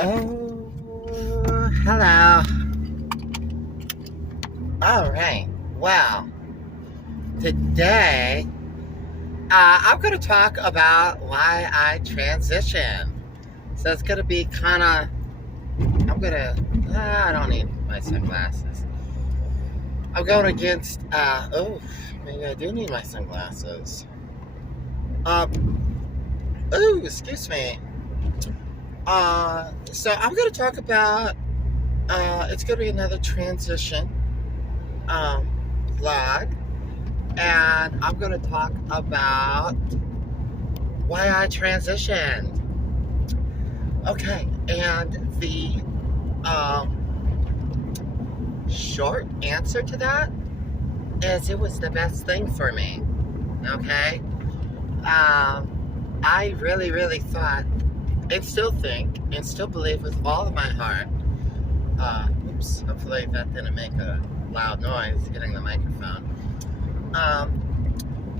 Oh, hello. All right. Well, today I'm going to talk about why I transitioned. So it's going to be kind of, I'm going to, I don't need my sunglasses. I'm going against, maybe I do need my sunglasses. Excuse me. So I'm going to talk about, it's going to be another transition um, vlog. And I'm going to talk about why I transitioned. Okay, and the short answer to that is it was the best thing for me. Okay, I really, really thought, and still think, and still believe with all of my heart. Hopefully that didn't make a loud noise hitting the microphone.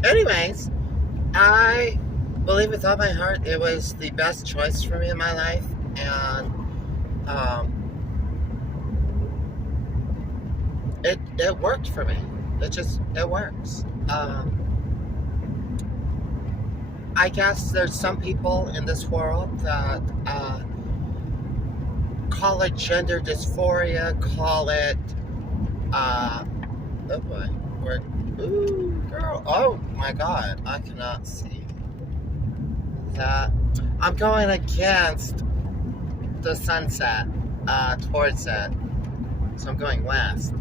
Anyways, I believe with all my heart it was the best choice for me in my life, and it worked for me. It works. I guess there's some people in this world that call it gender dysphoria, call it oh boy, ooh girl, oh my god, I cannot see that. I'm going against the sunset, towards it. So I'm going west.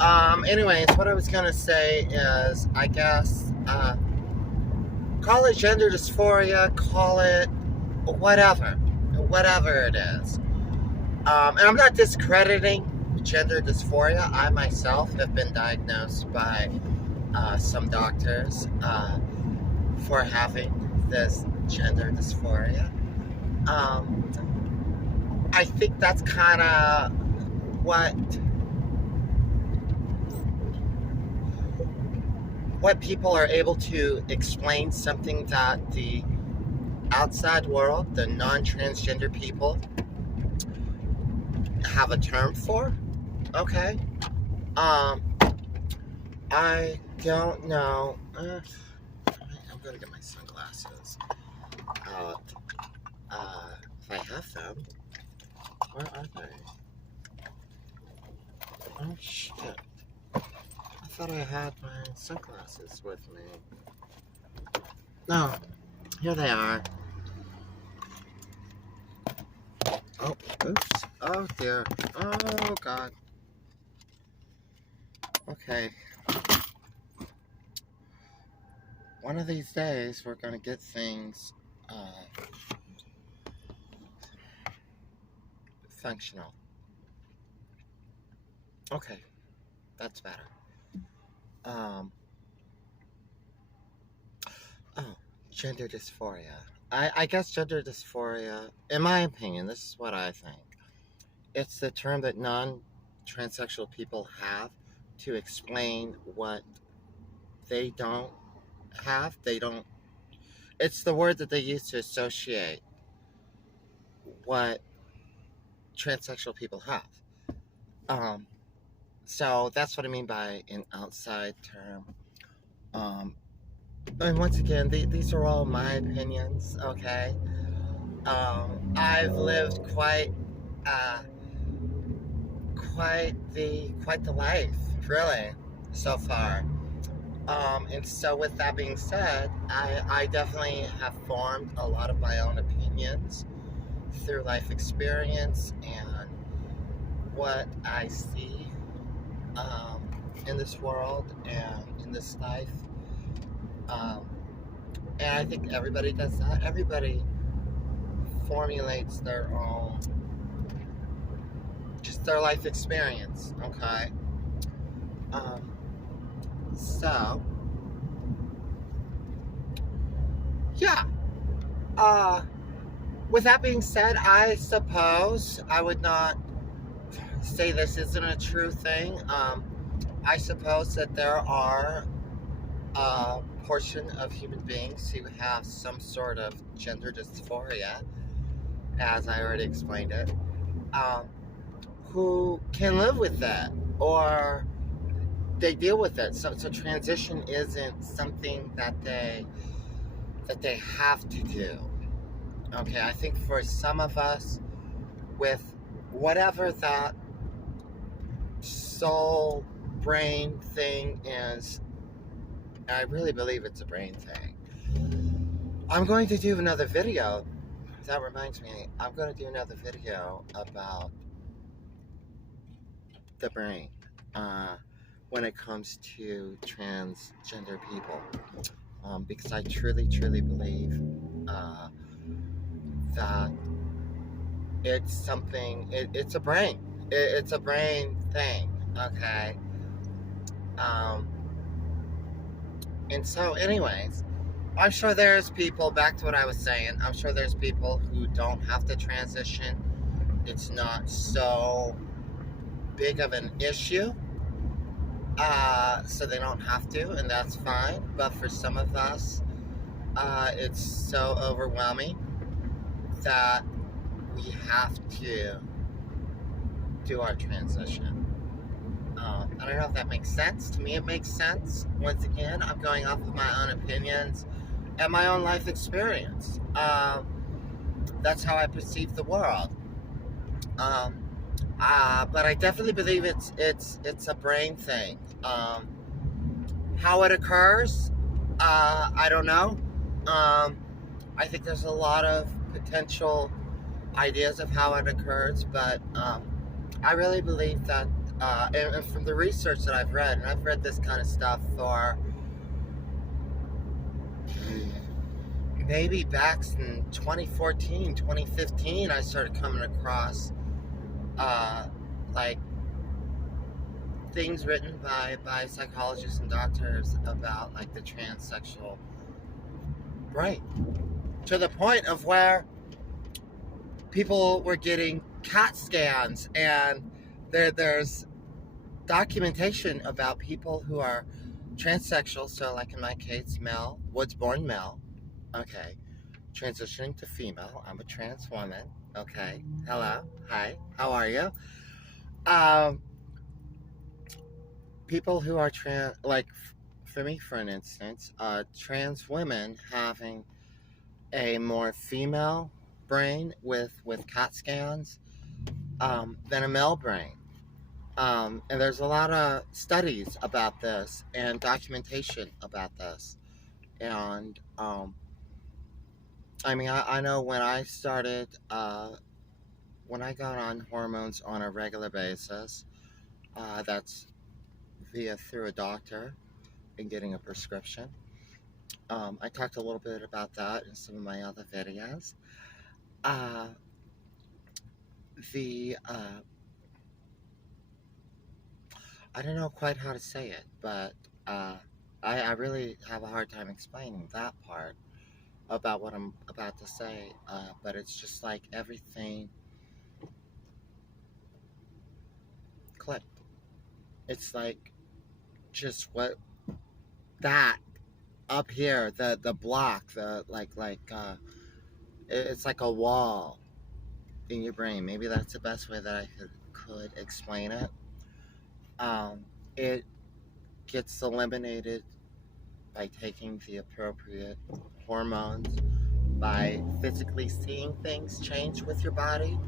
Anyways, what I was gonna say is, I guess, call it gender dysphoria, call it whatever it is. And I'm not discrediting gender dysphoria. I myself have been diagnosed by some doctors for having this gender dysphoria. I think that's kind of what people are able to explain something that the outside world, the non-transgender people, have a term for. Okay. I don't know. I'm gonna get my sunglasses out. If I have them. Where are they? Oh shit. I thought I had my sunglasses with me. No, here they are. Oh, oops. Oh dear. Oh god. Okay. One of these days, we're gonna get things functional. Okay, that's better. Oh, gender dysphoria. I guess gender dysphoria, in my opinion, this is what I think. It's the term that non-transsexual people have to explain what they don't have. It's the word that they use to associate what transsexual people have. So that's what I mean by an outside term. And once again, these are all my opinions, okay? I've lived quite the life, really, so far. And so with that being said, I definitely have formed a lot of my own opinions through life experience and what I see in this world and in this life. And I think everybody does that. Everybody formulates their own, just their life experience, okay? So, yeah. With that being said, I suppose I would not say this isn't a true thing. I suppose that there are a portion of human beings who have some sort of gender dysphoria. as I already explained it, um, who can live with that, or they deal with it. So transition isn't something that they have to do. Okay, I think for some of us, with whatever that soul brain thing is, I really believe it's a brain thing. I'm going to do another video. That reminds me, I'm going to do another video about the brain when it comes to transgender people. Because I truly, truly believe uh, that it's something, it's a brain. It's a brain thing, okay? Um, and so, anyways, I'm sure there's people, back to what I was saying, I'm sure there's people who don't have to transition. It's not so big of an issue, so they don't have to, and that's fine. But for some of us, it's so overwhelming that we have to do our transition. I don't know if that makes sense. To me, it makes sense. Once again, I'm going off of my own opinions and my own life experience. That's how I perceive the world. But I definitely believe it's a brain thing. How it occurs, I don't know. I think there's a lot of potential ideas of how it occurs, but I really believe that, and from the research that I've read, and I've read this kind of stuff for maybe back in 2014, 2015, I started coming across like things written by psychologists and doctors about like the transsexual brain, to the point of where people were getting CAT scans, and there's documentation about people who are transsexual. So, like in my case, male, was born male, okay, transitioning to female. I'm a trans woman, okay. Hello, hi, how are you? Um, People who are trans, like for me, for an instance, trans women having a more female brain with CAT scans than a male brain. And there's a lot of studies about this and documentation about this. And I mean, I know when I started, when I got on hormones on a regular basis, that's through a doctor and getting a prescription. I talked a little bit about that in some of my other videos. Uh, the I don't know quite how to say it, but I really have a hard time explaining that part about what I'm about to say. But it's just like everything clicked. It's like just what that up here, the block, the it's like a wall in your brain. Maybe that's the best way that I could explain it. It gets eliminated by taking the appropriate hormones, by physically seeing things change with your body.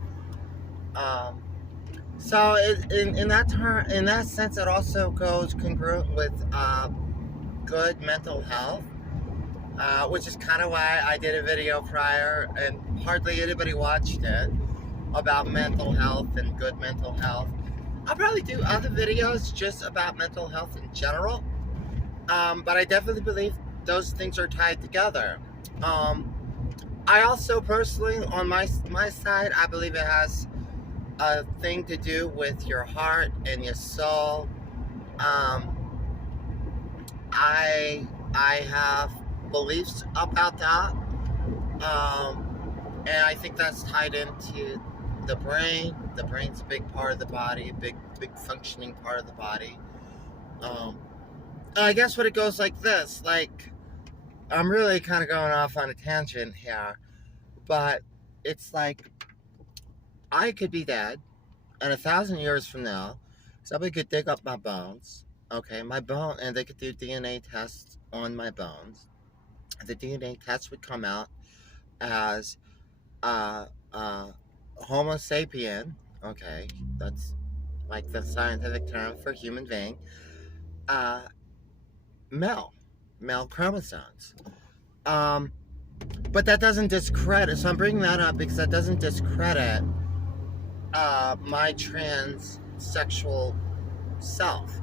So in that sense, it also goes congruent with good mental health, which is kind of why I did a video prior, and hardly anybody watched it, about mental health and good mental health. I'll probably do other videos just about mental health in general, but I definitely believe those things are tied together. I also personally, on my side, I believe it has a thing to do with your heart and your soul. I have beliefs about that, and I think that's tied into the brain. The brain's a big part of the body, a big functioning part of the body. I guess what it goes like this, like, I'm really kind of going off on a tangent here, but it's like I could be dead, and 1,000 years from now, somebody could dig up my bones, okay, my bone, and they could do DNA tests on my bones. The DNA test would come out as uh, uh, Homo sapien, okay, that's like the scientific term for human being, uh, male, male chromosomes. Um, but that doesn't discredit, so I'm bringing that up because that doesn't discredit my transsexual self.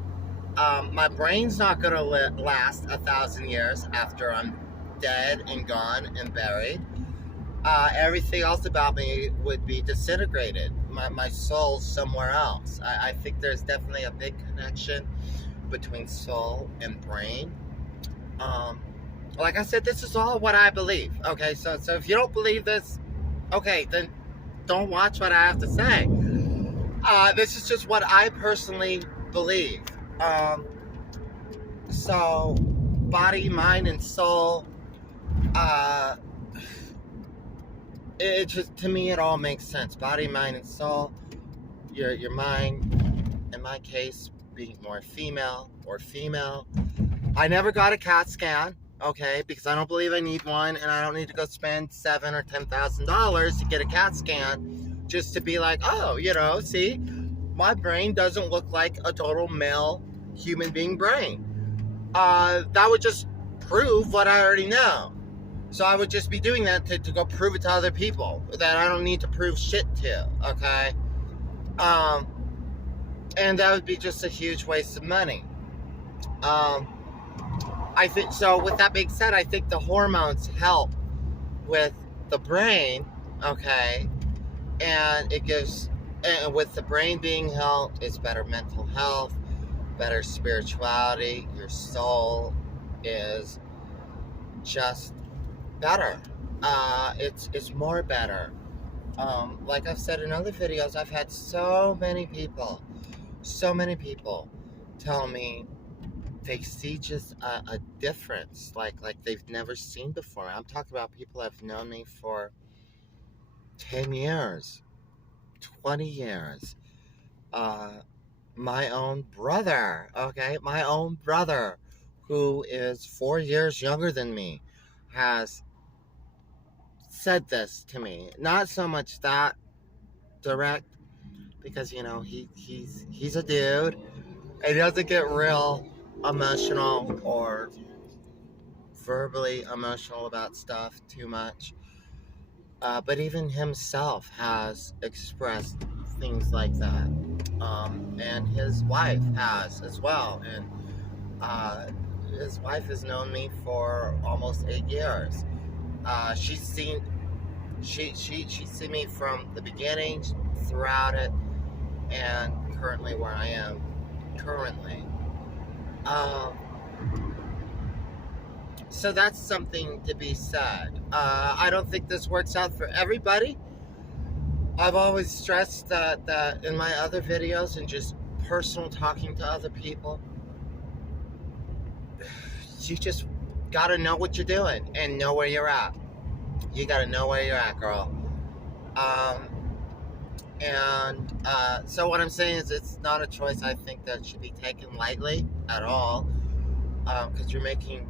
My brain's not going to last 1,000 years after I'm dead and gone and buried. Everything else about me would be disintegrated. My soul's somewhere else. I think there's definitely a big connection between soul and brain. Like I said, this is all what I believe. Okay, so if you don't believe this, okay, then don't watch what I have to say. This is just what I personally believe. So, body, mind, and soul, it just, to me, it all makes sense. Body, mind, and soul. Your mind, in my case, being more female or female. I never got a CAT scan, okay, because I don't believe I need one, and I don't need to go spend $7,000 or $10,000 to get a CAT scan just to be like, oh, you know, see, my brain doesn't look like a total male human being brain. That would just prove what I already know. So I would just be doing that to go prove it to other people that I don't need to prove shit to, okay? And that would be just a huge waste of money. I think, so with that being said, I think the hormones help with the brain, okay? And it gives, and with the brain being helped, it's better mental health, better spirituality. Your soul is just better. It's more better. Like I've said in other videos, I've had so many people tell me they see just a difference like they've never seen before. I'm talking about people that have known me for 10 years, 20 years. My own brother, okay? My own brother, who is 4 years younger than me, has said this to me. Not so much that direct, because, you know, he's a dude, and he doesn't get real emotional or verbally emotional about stuff too much. But even himself has expressed things like that. And his wife has as well. And his wife has known me for almost 8 years. She's seen me from the beginning, throughout it, and currently where I am currently. So that's something to be said. I don't think this works out for everybody. I've always stressed that in my other videos and just personal talking to other people, you just gotta know what you're doing and know where you're at. You gotta know where you're at, girl. So what I'm saying is, it's not a choice I think that should be taken lightly at all, because you're making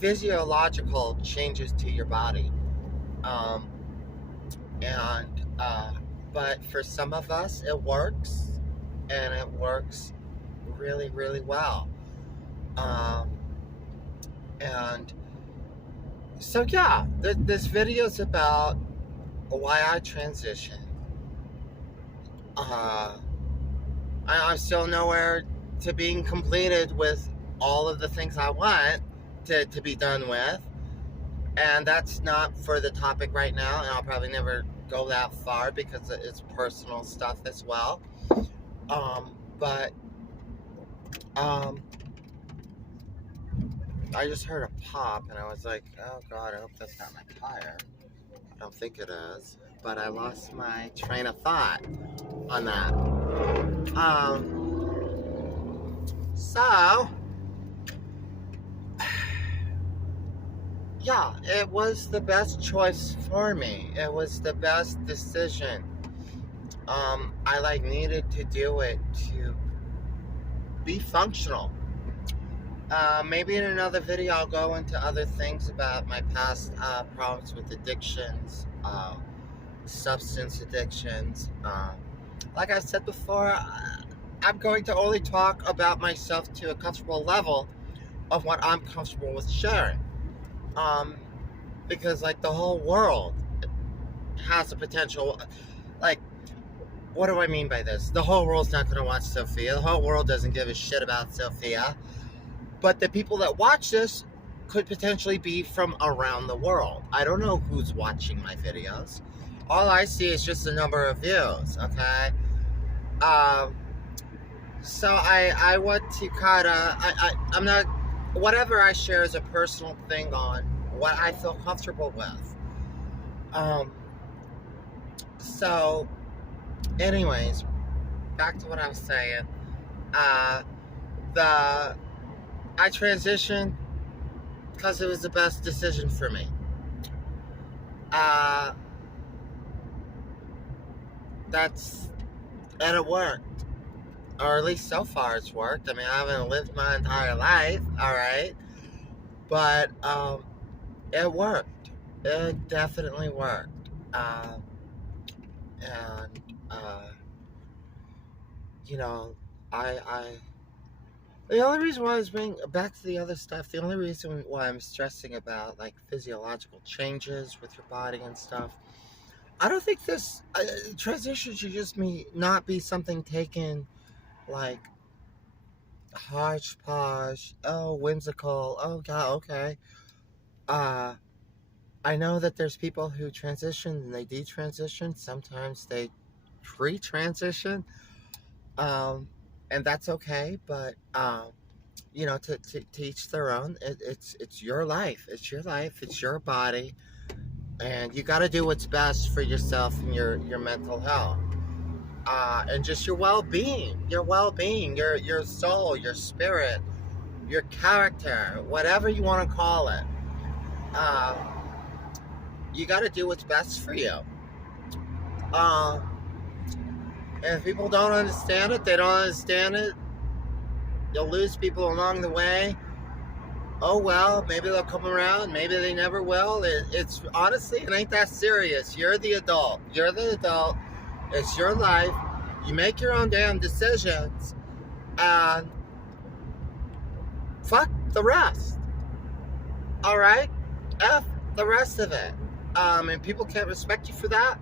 physiological changes to your body. But for some of us, it works, and it works really, really well. And so yeah, this video is about why I transitioned. I'm still nowhere to being completed with all of the things I want to be done with, and that's not for the topic right now, and I'll probably never go that far because it's personal stuff as well. I just heard a pop, and I was like, oh god, I hope that's not my tire. I don't think it is, but I lost my train of thought on that. So yeah, it was the best choice for me. It was the best decision. I like needed to do it to be functional. Maybe in another video I'll go into other things about my past problems with addictions, substance addictions. Like I said before, I'm going to only talk about myself to a comfortable level of what I'm comfortable with sharing. Um, because like the whole world has a potential, like, what do I mean by this? The whole world's not going to watch Sophia. The whole world doesn't give a shit about Sophia. But the people that watch this could potentially be from around the world. I don't know who's watching my videos. All I see is just the number of views, okay? Um, so I want to kind of, I'm not, whatever I share is a personal thing on what I feel comfortable with. So, anyways, back to what I was saying. Uh, I transitioned because it was the best decision for me. And it worked. Or at least so far it's worked. I mean, I haven't lived my entire life, alright? But, it worked. It definitely worked. And, you know, the only reason why I was bringing back to the other stuff, the only reason why I'm stressing about like physiological changes with your body and stuff, I don't think this transition should just not be something taken like hodgepodge, oh, whimsical, oh, God, okay. I know that there's people who transition and they detransition. Sometimes they pre-transition, and that's okay. But you know, to each their own. It's your life. It's your life. It's your body, and you got to do what's best for yourself and your mental health, and just your well-being, your soul, your spirit, your character, whatever you want to call it. Uh, you got to do what's best for you. And if people don't understand it, they don't understand it. You'll lose people along the way. Oh well, maybe they'll come around, maybe they never will. It's honestly, it ain't that serious. You're the adult. It's your life. You make your own damn decisions, and fuck the rest. All right, f the rest of it. And people can't respect you for that.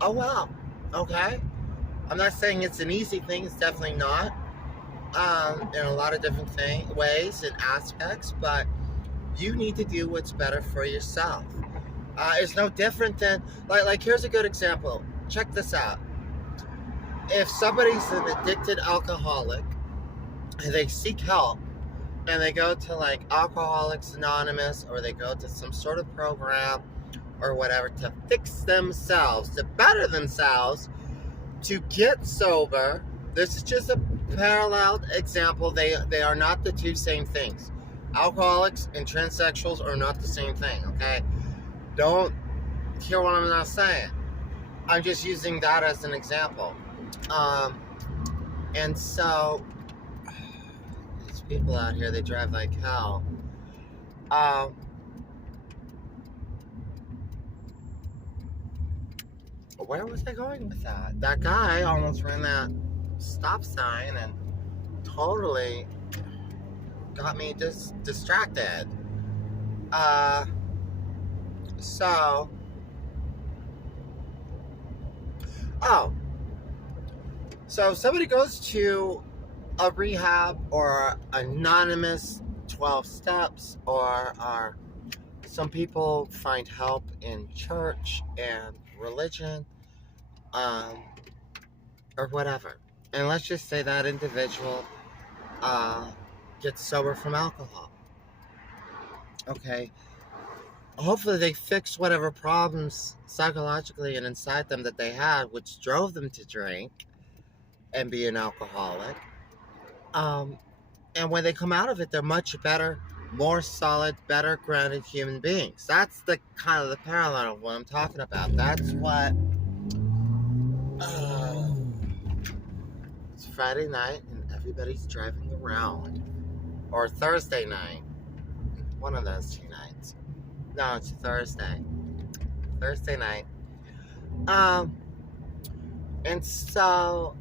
Oh well, okay. I'm not saying it's an easy thing. It's definitely not. In a lot of different ways and aspects, but you need to do what's better for yourself. It's no different than, like here's a good example. Check this out. If somebody's an addicted alcoholic and they seek help and they go to like Alcoholics Anonymous or they go to some sort of program or whatever to fix themselves, to better themselves, to get sober. This is just a parallel example. They are not the two same things. Alcoholics and transsexuals are not the same thing, okay? Don't hear what I'm not saying. I'm just using that as an example. And so, these people out here, they drive like hell. Where was I going with that? That guy almost ran that stop sign and totally got me distracted. So, so if somebody goes to a rehab or anonymous 12 steps or some people find help in church and religion, or whatever. And let's just say that individual gets sober from alcohol. Okay. Hopefully they fix whatever problems psychologically and inside them that they had, which drove them to drink and be an alcoholic. And when they come out of it, they're much better more solid, better grounded human beings. That's the kind of the parallel of what I'm talking about. That's what uh, it's Friday night and everybody's driving around, or Thursday night, one of those 2 nights. No, it's Thursday night. Um, and so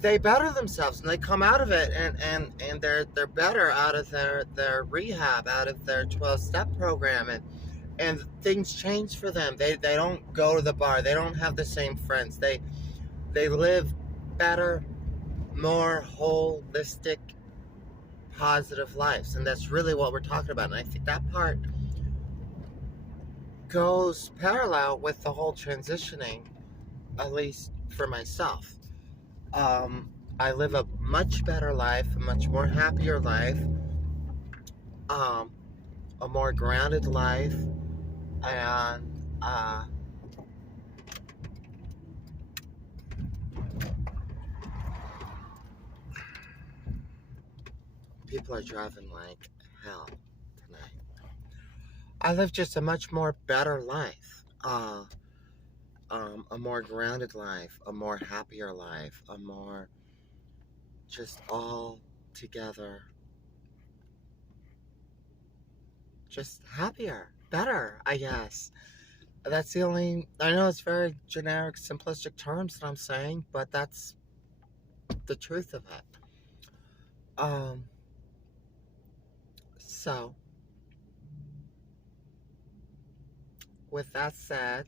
they better themselves and they come out of it, and they're better out of their rehab, out of their 12-step program, and things change for them. They don't go to the bar, they don't have the same friends, they live better, more holistic, positive lives, and that's really what we're talking about. And I think that part goes parallel with the whole transitioning, at least for myself. um, I live a much better life, a much more happier life, um, a more grounded life, and people are driving like hell tonight. I live just a much more better life, a more grounded life, a more happier life, a more just all together, just happier, better, I guess. That's the only, I know it's very generic, simplistic terms that I'm saying, but that's the truth of it. Um, so, with that said,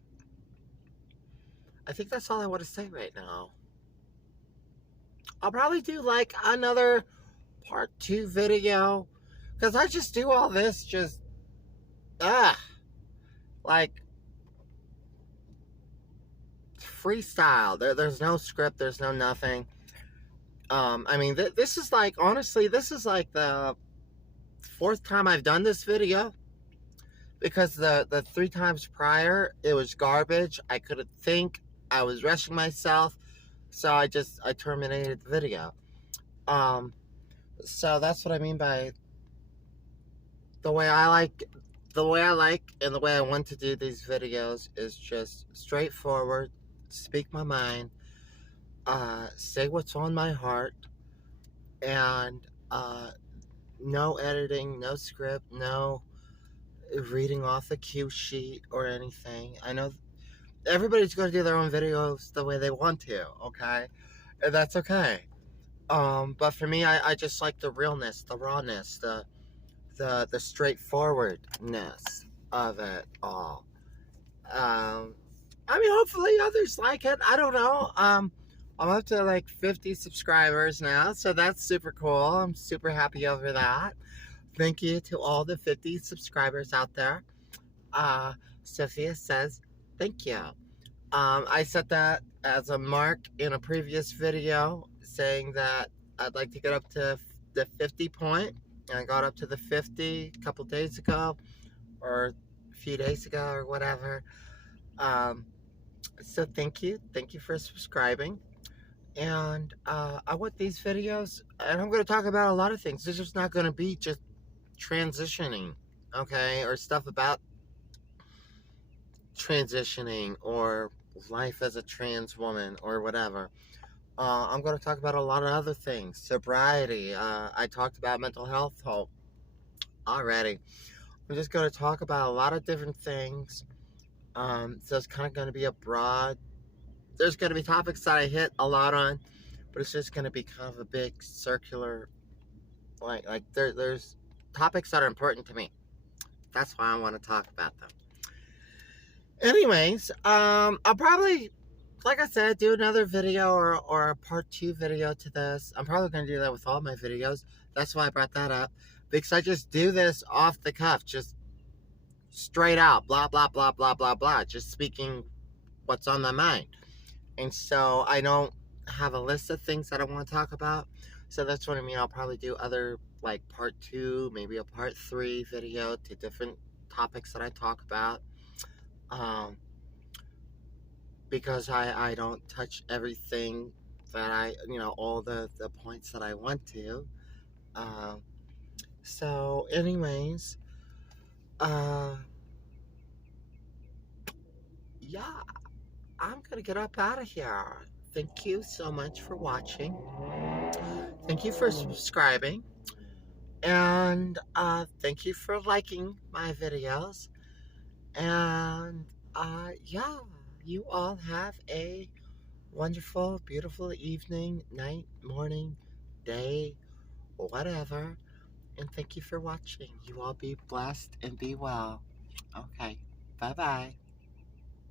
I think that's all I want to say right now. I'll probably do like another part 2 video, because I just do all this just, ah, like freestyle. There's no script, there's no nothing. I mean, this is like, honestly, this is like the 4th time I've done this video, because the 3 times prior it was garbage. I couldn't think, I was rushing myself, so I terminated the video. So that's what I mean by the way I like and the way I want to do these videos is just straightforward, speak my mind, say what's on my heart, and no editing, no script, no reading off a cue sheet or anything. I know everybody's going to do their own videos the way they want to, okay? And that's okay. But for me, I just like the realness, the rawness, the straightforwardness of it all. I mean, hopefully others like it. I don't know. I'm up to like 50 subscribers now, so that's super cool. I'm super happy over that. Thank you to all the 50 subscribers out there. Uh, Sophia says, thank you. I set that as a mark in a previous video, saying that I'd like to get up to the 50 point. And I got up to the 50 a couple days ago, or a few days ago, or whatever. So thank you. Thank you for subscribing. And I want these videos, and I'm going to talk about a lot of things. This is not going to be just transitioning, okay, or stuff about transitioning or life as a trans woman or whatever. I'm going to talk about a lot of other things. Sobriety. I talked about mental health already. I'm just going to talk about a lot of different things. So it's kind of going to be a broad. There's going to be topics that I hit a lot on, but it's just going to be kind of a big circular. There's topics that are important to me. That's why I want to talk about them. Anyways, I'll probably, like I said, do another video or a part 2 video to this. I'm probably going to do that with all my videos. That's why I brought that up. Because I just do this off the cuff. Just straight out. Blah, blah, blah, blah, blah, blah. Just speaking what's on my mind. And so I don't have a list of things that I want to talk about. So that's what I mean. I'll probably do other, like, part 2, maybe a part 3 video to different topics that I talk about. Because I don't touch everything that all the points that I want to. So, anyways, uh, yeah, I'm gonna get up out of here. Thank you so much for watching. Thank you for subscribing. And thank you for liking my videos. And yeah, you all have a wonderful, beautiful evening, night, morning, day, whatever. And thank you for watching. You all be blessed and be well. Okay. Bye bye.